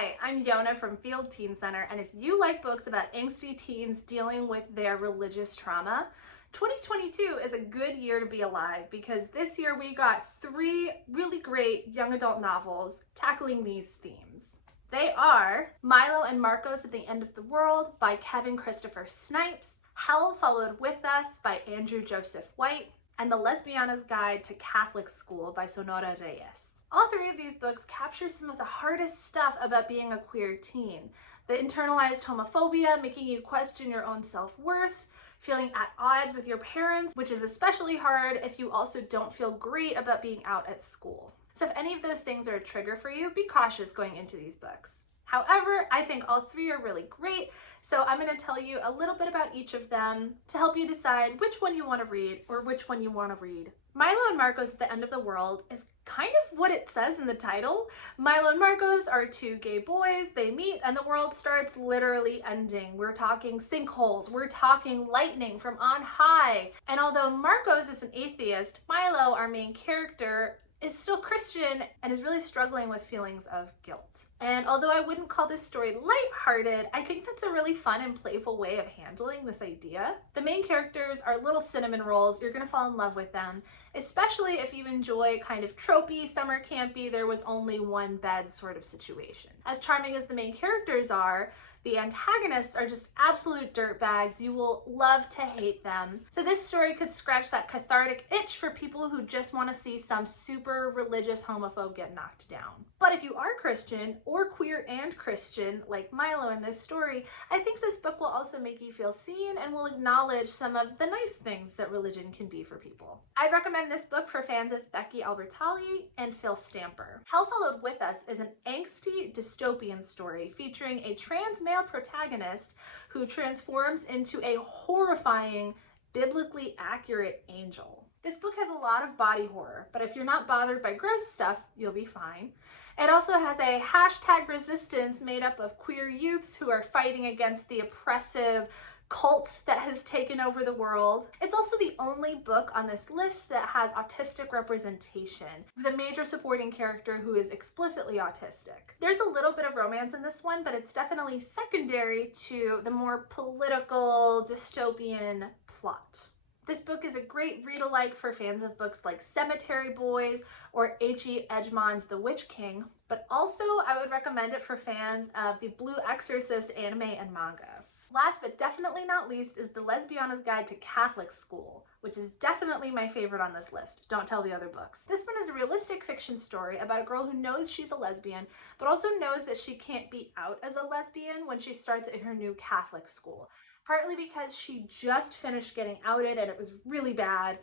Hi, I'm Yona from Field Teen Center, and if you like books about angsty teens dealing with their religious trauma, 2022 is a good year to be alive because this year we got 3 really great young adult novels tackling these themes. They are Milo and Marcos at the End of the World by Kevin Christopher Snipes, Hell Followed With Us by Andrew Joseph White, and The Lesbiana's Guide to Catholic School by Sonora Reyes. All 3 of these books capture some of the hardest stuff about being a queer teen. The internalized homophobia, making you question your own self-worth, feeling at odds with your parents, which is especially hard if you also don't feel great about being out at school. So if any of those things are a trigger for you, be cautious going into these books. However, I think all 3 are really great, so I'm going to tell you a little bit about each of them to help you decide which one you want to read or which one you want to read. Milo and Marcos at the End of the World is kind of what it says in the title. Milo and Marcos are 2 gay boys, they meet, and the world starts literally ending. We're talking sinkholes, we're talking lightning from on high. And although Marcos is an atheist, Milo, our main character, is still Christian and is really struggling with feelings of guilt. And although I wouldn't call this story lighthearted, I think that's a really fun and playful way of handling this idea. The main characters are little cinnamon rolls. You're gonna fall in love with them, especially if you enjoy kind of tropey, summer campy, there was only one bed sort of situation. As charming as the main characters are, the antagonists are just absolute dirtbags. You will love to hate them. So this story could scratch that cathartic itch for people who just want to see some super religious homophobe get knocked down. But if you are Christian or queer and Christian, like Milo in this story, I think this book will also make you feel seen and will acknowledge some of the nice things that religion can be for people. I'd recommend this book for fans of Becky Albertalli and Phil Stamper. Hell Followed With Us is an angsty dystopian story featuring a trans male protagonist who transforms into a horrifying, biblically accurate angel. This book has a lot of body horror, but if you're not bothered by gross stuff, you'll be fine. It also has a hashtag resistance made up of queer youths who are fighting against the oppressive cult that has taken over the world. It's also the only book on this list that has autistic representation, with a major supporting character who is explicitly autistic. There's a little bit of romance in this one, but it's definitely secondary to the more political, dystopian plot. This book is a great read-alike for fans of books like Cemetery Boys or H.E. Edgmond's The Witch King, but also I would recommend it for fans of the Blue Exorcist anime and manga. Last but definitely not least is The Lesbiana's Guide to Catholic School, which is definitely my favorite on this list. Don't tell the other books. This one is a realistic fiction story about a girl who knows she's a lesbian, but also knows that she can't be out as a lesbian when she starts at her new Catholic school. Partly because she just finished getting outed and it was really bad,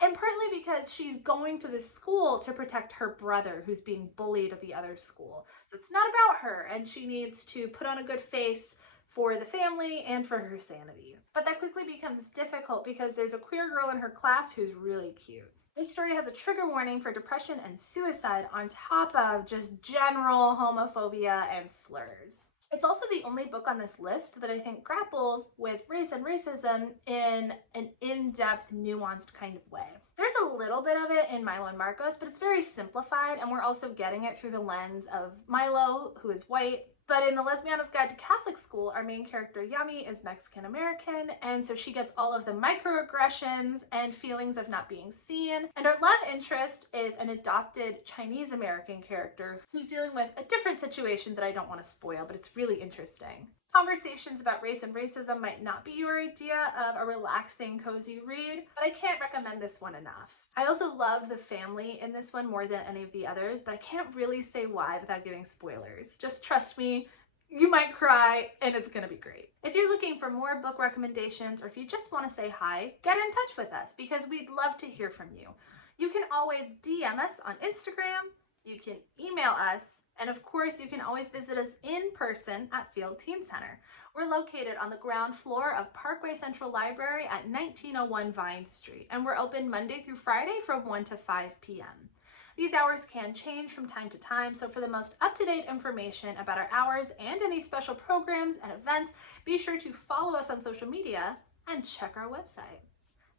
and partly because she's going to this school to protect her brother who's being bullied at the other school. So it's not about her, and she needs to put on a good face for the family and for her sanity. But that quickly becomes difficult because there's a queer girl in her class who's really cute. This story has a trigger warning for depression and suicide on top of just general homophobia and slurs. It's also the only book on this list that I think grapples with race and racism in an in-depth, nuanced kind of way. There's a little bit of it in Milo and Marcos, but it's very simplified, and we're also getting it through the lens of Milo, who is white. But in The Lesbiana's Guide to Catholic School, our main character, Yami, is Mexican-American, and so she gets all of the microaggressions and feelings of not being seen. And our love interest is an adopted Chinese-American character who's dealing with a different situation that I don't want to spoil, but it's really interesting. Conversations about race and racism might not be your idea of a relaxing, cozy read, but I can't recommend this one enough. I also love the family in this one more than any of the others, but I can't really say why without giving spoilers. Just trust me, you might cry and it's gonna be great. If you're looking for more book recommendations or if you just want to say hi, get in touch with us because we'd love to hear from you. You can always DM us on Instagram, you can email us, and of course, you can always visit us in person at Field Teen Center. We're located on the ground floor of Parkway Central Library at 1901 Vine Street, and we're open Monday through Friday from 1 to 5 p.m. These hours can change from time to time, so for the most up-to-date information about our hours and any special programs and events, be sure to follow us on social media and check our website.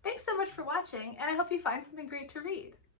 Thanks so much for watching, and I hope you find something great to read.